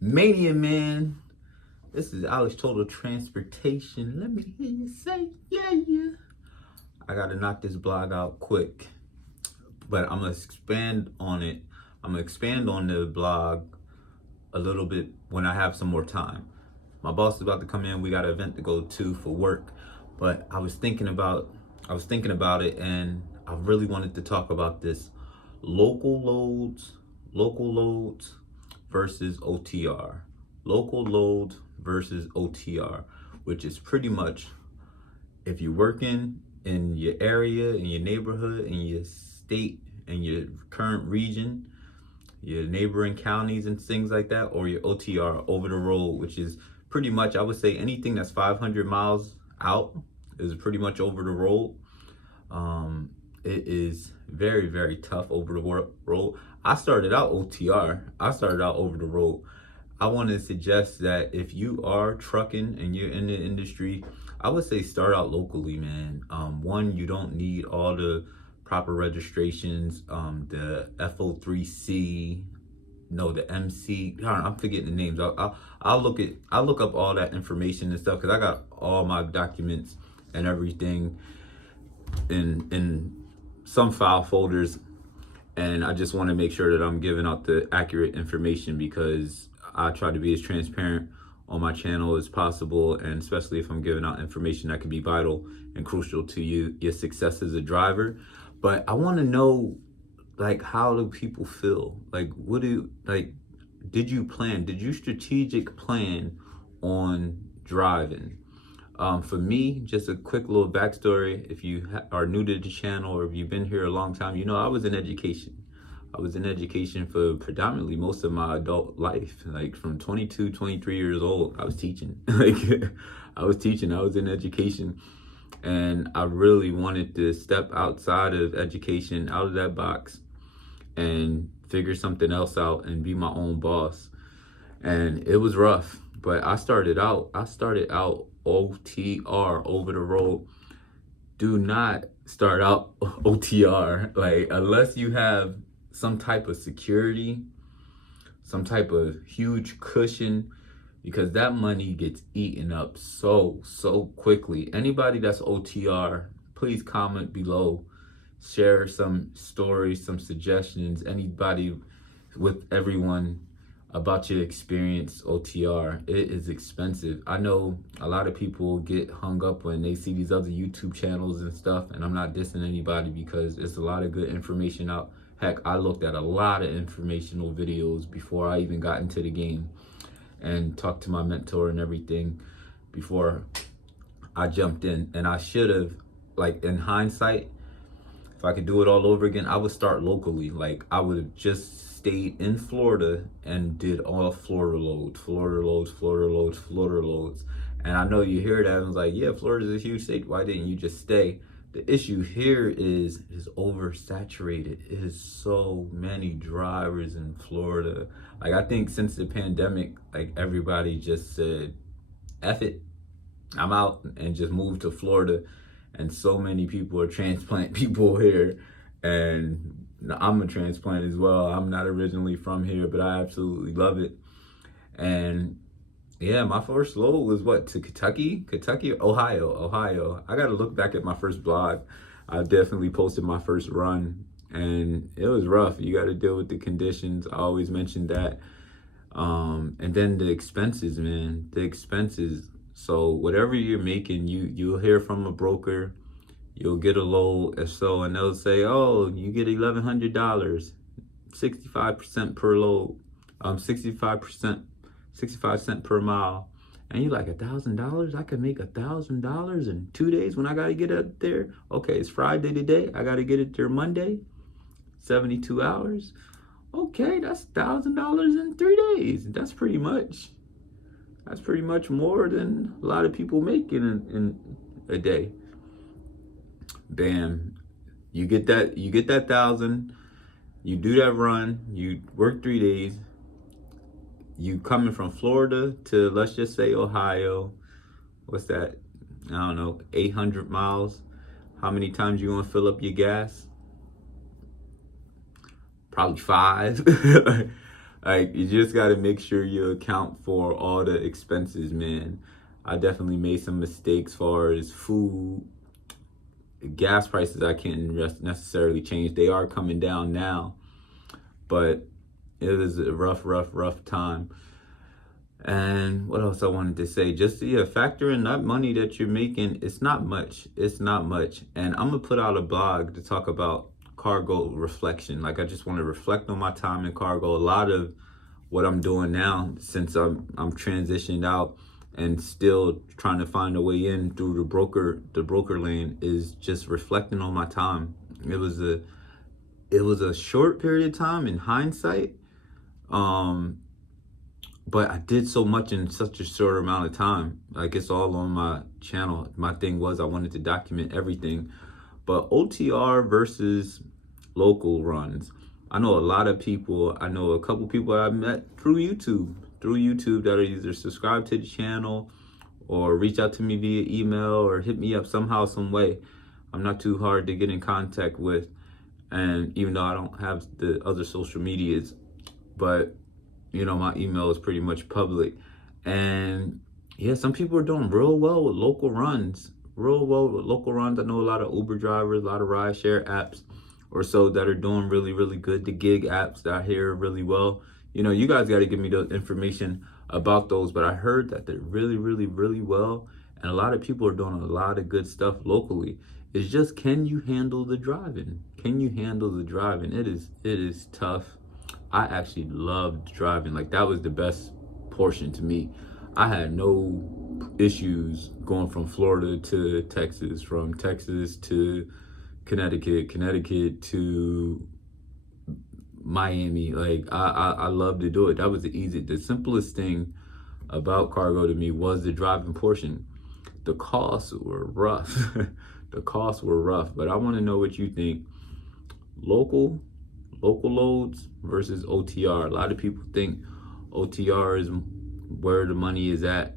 Mania man, this is Alex Total Transportation. Let me hear you say yeah. I gotta knock this blog out quick, but I'm gonna expand on it. I'm gonna expand on the blog a little bit when I have some more time. My boss is about to come in. We got an event to go to for work, but I was thinking about it, and I really wanted to talk about this local loads versus OTR. Local loads versus OTR, which is pretty much if you're working in your area, in your neighborhood, in your state, in your current region, your neighboring counties and things like that, or your OTR, over the road, which is pretty much, I would say anything that's 500 miles out is pretty much over the road. It is very, very tough over the road. I started out OTR. I started out over the road. I want to suggest that if you are trucking and you're in the industry, I would say start out locally, man. One, you don't need all the proper registrations, the FO3C, no, the MC. I'm forgetting the names. I'll look up all that information and stuff because I got all my documents and everything in some file folders, and I just want to make sure that I'm giving out the accurate information because I try to be as transparent on my channel as possible, and especially if I'm giving out information that could be vital and crucial to your success as a driver. But I want to know, like, how do people feel? Like, did you strategic plan on driving? For me, just a quick little backstory. If you are new to the channel or if you've been here a long time, you know I was in education. I was in education for predominantly most of my adult life. Like from 22, 23 years old, I was teaching. I was in education. And I really wanted to step outside of education, out of that box, and figure something else out and be my own boss. And it was rough, but I started out OTR, over the road. Do not start out OTR, like, unless you have some type of security, some type of huge cushion, because that money gets eaten up so quickly. Anybody that's OTR, please comment below, share some stories, some suggestions, anybody with everyone about your experience OTR. It is expensive. I know a lot of people get hung up when they see these other YouTube channels and stuff, and I'm not dissing anybody because there's a lot of good information out. Heck, I looked at a lot of informational videos before I even got into the game and talked to my mentor and everything before I jumped in. And I should have, like, in hindsight, if I could do it all over again, I would start locally. Like, I would have just stayed in Florida and did all Florida loads. And I know you hear that and it's like, yeah, Florida's a huge state. Why didn't you just stay? The issue here is oversaturated. It is so many drivers in Florida. Like, I think since the pandemic, like, everybody just said, F it, I'm out, and just moved to Florida. And so many people are transplant people here. And I'm a transplant as well. I'm not originally from here, but I absolutely love it. And yeah, my first load was to Kentucky, Ohio. I got to look back at my first blog. I definitely posted my first run, and it was rough. You got to deal with the conditions. I always mention that. And then the expenses, man, the expenses. So whatever you're making, you'll hear from a broker. You'll get a load, and they'll say, oh, you get $1,100, 65% per load, 65 cents per mile. And you're like, $1,000? I could make $1,000 in 2 days when I got to get up there? Okay, it's Friday today. I got to get it there Monday, 72 hours. Okay, that's $1,000 in 3 days. That's pretty much more than a lot of people make in a day. Bam, you get that 1,000, you do that run, you work 3 days, you coming from Florida to, let's just say, Ohio. What's that? I don't know, 800 miles. How many times you gonna fill up your gas? Probably 5. Like, you just got to make sure you account for all the expenses, man. I definitely made some mistakes as far as food, gas prices. I can't necessarily change. They are coming down now, but it was a rough time. And what else I wanted to say? Just yeah, factor in that money that you're making. It's not much. It's not much. And I'm gonna put out a blog to talk about cargo reflection. Like, I just want to reflect on my time in cargo. A lot of what I'm doing now, since I'm transitioned out and still trying to find a way in through the broker lane, is just reflecting on my time. It was a short period of time in hindsight. But I did so much in such a short amount of time. Like, it's all on my channel. My thing was I wanted to document everything. But OTR versus local runs. I know a lot of people. I know a couple people I met through YouTube that are either subscribed to the channel or reach out to me via email or hit me up somehow, some way. I'm not too hard to get in contact with. And even though I don't have the other social medias, but my email is pretty much public. And yeah, some people are doing real well with local runs. I know a lot of Uber drivers, a lot of rideshare apps or so that are doing really, really good. The gig apps that I hear really well. You guys got to give me the information about those, but I heard that they're really, really, really well. And a lot of people are doing a lot of good stuff locally. It's just, can you handle the driving? It is tough. I actually loved driving. Like, that was the best portion to me. I had no issues going from Florida to Texas, from Texas to Connecticut to Miami. Like, I love to do it. That was the simplest thing about cargo to me was the driving portion. The costs were rough. But I want to know what you think. Local loads versus OTR. A lot of people think OTR is where the money is at,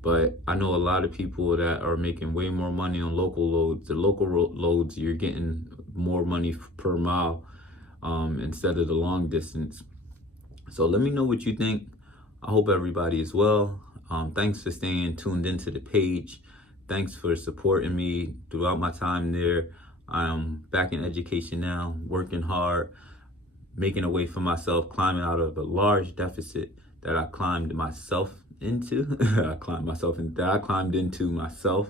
but I know a lot of people that are making way more money on local loads. The local loads, you're getting more money per mile instead of the long distance. So let me know what you think. I hope everybody is well. Thanks for staying tuned into the page. Thanks for supporting me throughout my time there. I'm back in education now, working hard, making a way for myself, climbing out of a large deficit that I climbed myself into. I climbed into myself,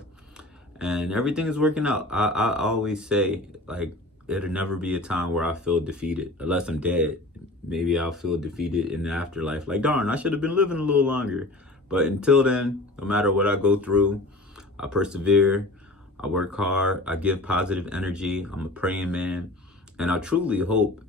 and everything is working out. I always say, like, it'll never be a time where I feel defeated, unless I'm dead. Maybe I'll feel defeated in the afterlife. Like, darn, I should have been living a little longer. But until then, no matter what I go through, I persevere. I work hard. I give positive energy. I'm a praying man. And I truly hope,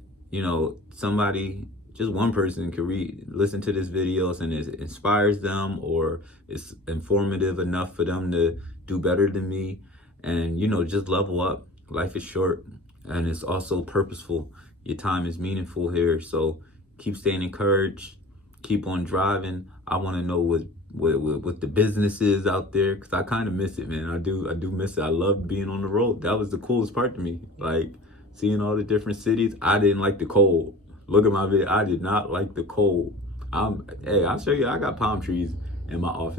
somebody, just one person can listen to this video and it inspires them, or it's informative enough for them to do better than me and, just level up. Life is short and it's also purposeful. Your time is meaningful here. So keep staying encouraged. Keep on driving. I want to know what the business is out there, because I kind of miss it, man. I do miss it. I love being on the road. That was the coolest part to me. Like, seeing all the different cities. I didn't like the cold. Look at my video. I did not like the cold. I'll show you. I got palm trees in my office.